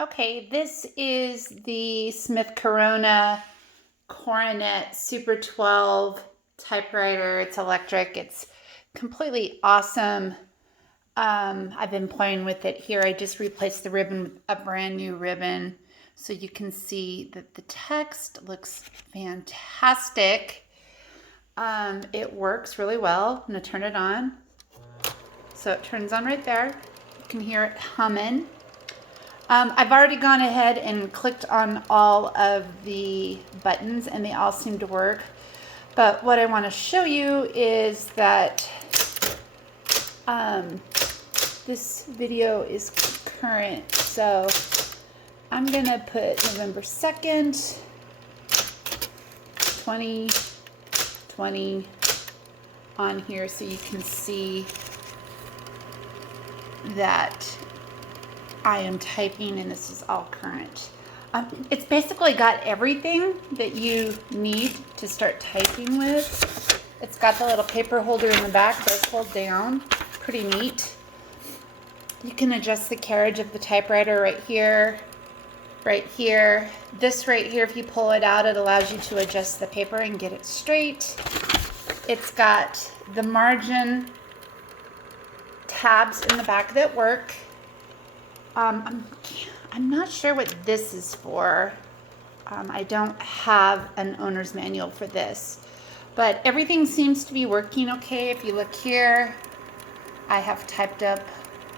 Okay, this is the Smith Corona Coronet Super 12 typewriter. It's electric. It's completely awesome. I've been playing with it here. I just replaced the ribbon with a brand new ribbon. So you can see that the text looks fantastic. It works really well. I'm going to turn it on. So it turns on right there. You can hear it humming. I've already gone ahead and clicked on all of the buttons and they all seem to work. But what I want to show you is that this video is current. So I'm going to put November 2nd, 2020 on here so you can see that I am typing and this is all current. It's basically got everything that you need to start typing with. It's got the little paper holder in the back that's hold down. Pretty neat. You can adjust the carriage of the typewriter right here, right here. This right here, if you pull it out, it allows you to adjust the paper and get it straight. It's got the margin tabs in the back that work. I'm not sure what this is for. I don't have an owner's manual for this, but everything seems to be working okay. If you look here, I have typed up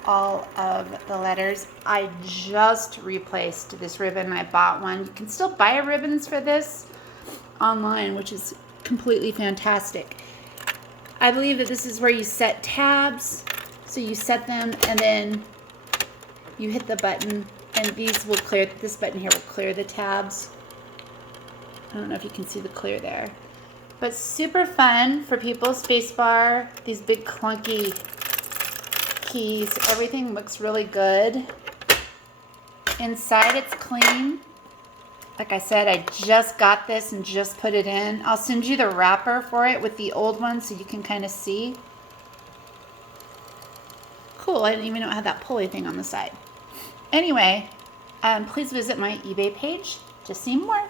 all of the letters. I just replaced this ribbon. I bought one. You can still buy ribbons for this online, which is completely fantastic. I believe that this is where you set tabs. So you set them and then you hit the button and these will clear, this button here will clear the tabs. I don't know if you can see the clear there. But super fun for people, spacebar, these big clunky keys. Everything looks really good. Inside it's clean. Like I said, I just got this and just put it in. I'll send you the wrapper for it with the old one so you can kind of see. Cool, I didn't even know it had that pulley thing on the side. Anyway, please visit my eBay page to see more.